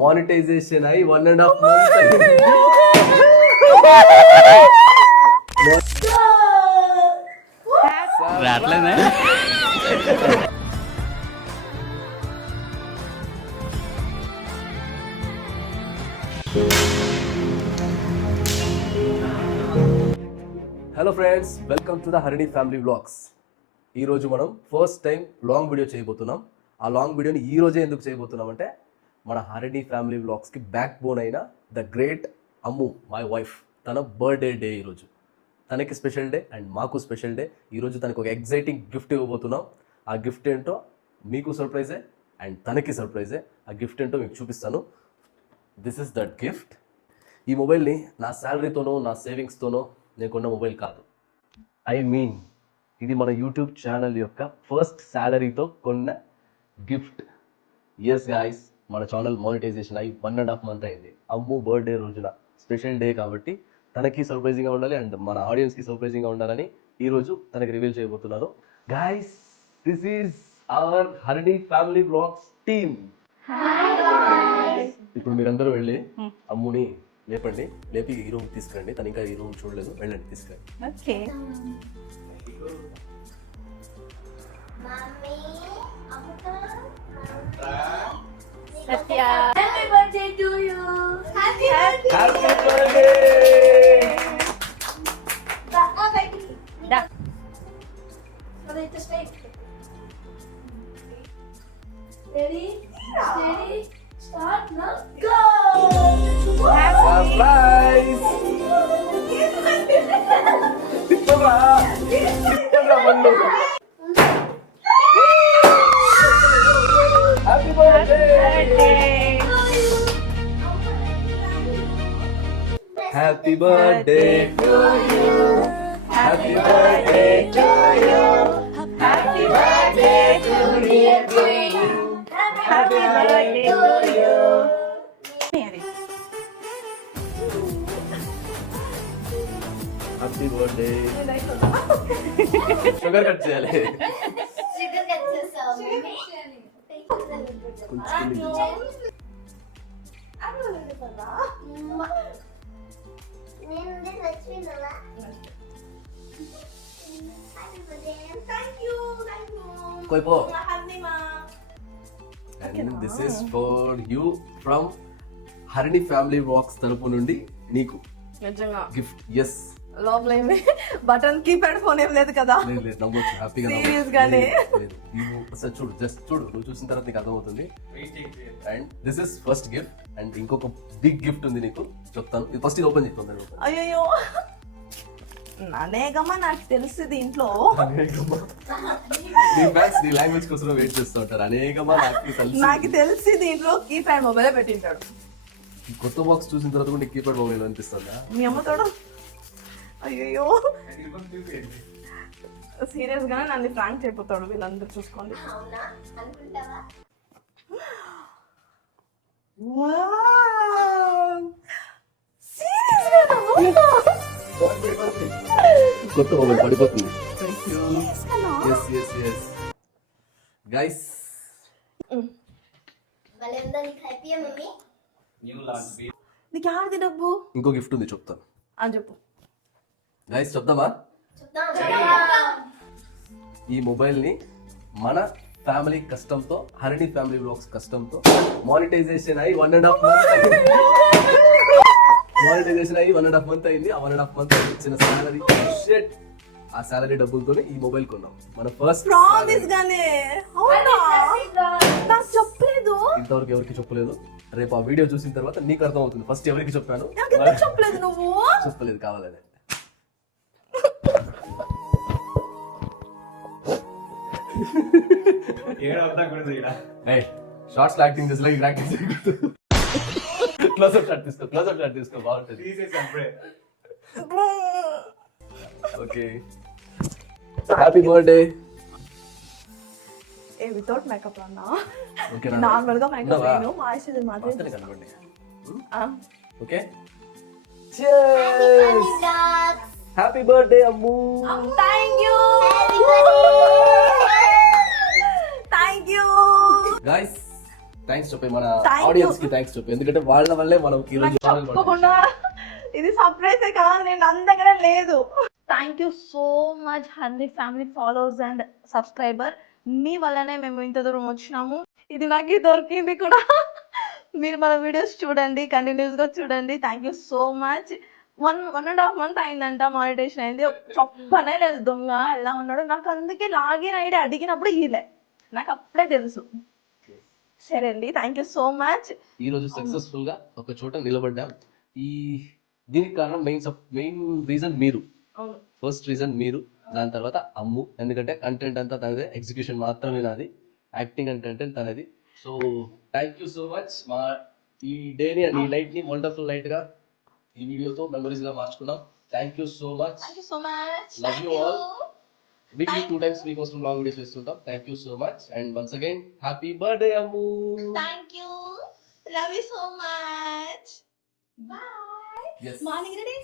Monetisation అయి 1.5 month అయింది. రావట్లేదా? Hello friends, welcome to the Harini family vlogs. ఈరోజు మనం ఫస్ట్ టైం లాంగ్ వీడియో చేయబోతున్నాం. ఆ లాంగ్ వీడియోని ఈ రోజే ఎందుకు చేయబోతున్నాం అంటే మన హరిణి ఫ్యామిలీ వ్లాగ్స్కి బ్యాక్ బోన్ అయిన the great Ammu, my wife, తన బర్త్డే డే ఈరోజు. తనకి స్పెషల్ డే అండ్ మాకు స్పెషల్ డే. ఈరోజు తనకు ఒక ఎగ్జైటింగ్ గిఫ్ట్ ఇవ్వబోతున్నాం. ఆ గిఫ్ట్ ఏంటో మీకు సర్ప్రైజే అండ్ తనకి సర్ప్రైజే. ఆ గిఫ్ట్ ఏంటో మీకు చూపిస్తాను. This is that gift. ఈ మొబైల్ని నా శాలరీతోనో నా సేవింగ్స్తోనో నేను కొన్న మొబైల్ కాదు. ఐ మీన్ ఇది మన యూట్యూబ్ ఛానల్ యొక్క ఫస్ట్ శాలరీతో కొన్న గిఫ్ట్. ఎస్ గాయస్, మన ఛానల్ మానిటైజేషన్ అయ్యి 1.5 month అయింది. అమ్ము బర్త్డే రోజున స్పెషల్ డే కాబట్టి తనకి సర్ప్రైజింగ్గా ఉండాలి అండ్ మన ఆడియన్స్కి సర్ప్రైజింగ్గా ఉండాలని ఈరోజు తనకి రివీల్ చేయబోతున్నాను. Guys, this is our Harini family vlogs team. ఇప్పుడు మీరందరూ వెళ్ళి అమ్ముని లేపండి, లేపి ఈ రూమ్ తీసుకురండి. తను ఇంకా ఈ రూమ్ చూడలేదు, వెళ్ళండి తీసుకురండి. Okay. Satya, happy birthday to you. Happy birthday. దా. Ready? Steady? Start now. Go! Surprise! తిప్పరా మన్ను. Happy birthday! Happy birthday to you. Happy birthday to you. Happy birthday to you. Happy birthday to you. Happy birthday. Sugar cut చేయాలి. Sugar cut చేసావు. कोई पो. And this is for you from Harini family vlogs తరపు నుండి నీకు నిజంగా gift. Yes, లోపల ఏమి బటన్ కీప్యాడ్ ఫోన్ ఏం లేదు కదా? లేదు నమ్మొచ్చు, హ్యాపీగా Serious గానే? నువ్వు ఒకసారి చూడు, జస్ట్ చూడు, నువ్వు చూసిన తర్వాత నీకు అర్థమవుతుంది. And this is first gift and ఇంకొక బిగ్ గిఫ్ట్ ఉంది నీకు, చెప్తాను. ఇది ఫస్ట్ ఓపెన్ చేస్తుంది. అయ్యో, అనేకమ్మా నాకు తెలుసు దీంట్లో. నీ ఫ్యాన్స్ నీ లాంగ్వేజ్ కోసం వెయిట్ చేస్తూ ఉంటారు. అనేకమా నాకు తెలిసి దీంట్లో కీప్యాడ్ మొబైల్ పెట్టింటాడు. కొత్త బాక్స్ చూసిన తర్వాత కూడా కీప్యాడ్ మొబైల్ అనిపిస్తుందా? మీ అమ్మతోడు. అయ్యో, సీరియస్ గానే నన్ను ఫ్రాంక్ చేయబోతాడు. వీళ్ళందరూ చూసుకోండి. అవునా అనుకుంటావా? కొత్త మొబైల్ పడిపోతుంది. గైస్, భలే ఉందా? నీకు హ్యాపీయా మమ్మీ? నీకు ఆడది డబ్బు. ఇంకో గిఫ్ట్ ఉంది, చెప్తాను. అని చెప్పు. గైస్ చెప్దామా? చెప్తాం. ఈ మొబైల్ ని మన ఫ్యామిలీ కష్టంతో, హరిణి ఫ్యామిలీ వ్లాగ్స్ కష్టంతో మానిటైజేషన్ అయి 1.5 month అయింది. మానిటైజేషన్ అయ్యి 1.5 month అయింది. ఆ 1.5 month ఇచ్చిన సాలరీ, ఆ సాలరీ డబ్బులతో ఈ మొబైల్ కొన్నాం. మన ఫస్ట్ ప్రామిస్ గానే. అవునా? నాకు చెప్పలేదు. ఇంతవరకు ఎవరికి చెప్పలేదు. రేపు ఆ వీడియో చూసిన తర్వాత నీకు అర్థమవుతుంది ఫస్ట్ ఎవరికి చెప్పాను. నాకు ఎందుకు చెప్పలేదు నువ్వు? చెప్పలేదు, కావాలని. షార్ట్స్ యాక్టింగ్ చేసి యాక్టింగ్ చేయకూడదు. క్లోజ్అప్ షాట్ తీసుకో, క్లోజ్అప్ షాట్ తీసుకో, బాగుంటుంది. Okay, happy birthday. ఏ వితౌట్ మేకప్ అన్నా? ఓకే, నార్మల్ గా మేకప్ నేను మాయిశ్చరైజర్ మాత్రమే. కనబడి. ఆ, okay, Vlogs. Happy birthday Ammu. Thank you. Happy birthday. Thank you. Guys, thanks చెప్పే మన Thank you. ఆడియన్స్ కి థ్యాంక్స్ చెప్పే, ఎందుకంటే వాళ్ళ వల్లే మనం ఈ రోజు నాకు తప్పకుండా ఇది సర్ప్రైజ్ కాదు, నేను అందగనే లేదు. Thank you so much honey family followers and subscriber. మీ వల్లనే మేము ఇంత దూరం వచ్చినాము. ఇది నాకు దొరికింది కూడా. మీరు మన వీడియోస్ చూడండి, కంటిన్యూస్ గా చూడండి. Thank you so much. 1.5 month అయిందంట మానిటేషన్ అయింది. చెప్పనే లేదు దొంగ ఎలా ఉన్నాడు నాకు. అందుకే లాగిన్ ఐడి అడిగినప్పుడు ఇలే, నాకు అప్పుడే తెలుసు. సరే అండి, థ్యాంక్ యూ సో మచ్. ఈ రోజు సక్సెస్ఫుల్ గా ఒక చోట నిలబడ్డాం. ఈ దీనికి కారణం మెయిన్ రీజన్ మీరు. అవును, ఫస్ట్ రీజన్ మీరు, దాని తర్వాత అమ్ము. ఎందుకంటే కంటెంట్ అంతా తనదే, ఎగ్జిక్యూషన్ మాత్రమే నాది, యాక్టింగ్ అండ్ కంటెంట్ తనది. So thank you so much. మా ఈ డేని అండ్ ఈ నైట్ ని వండర్ఫుల్ నైట్ గా ఈ వీడియోతో మెమరీస్ గా మార్చుకున్నాం. Thank you so much. Thank you so much. Love you all. Weekly 2 times మీకోసం లాంగ్ వీడియోస్ వేస్తుంటాం. Thank you so much and once again happy birthday Ammu. Thank you. Love you so much. Bye. Yes. Morning, ready?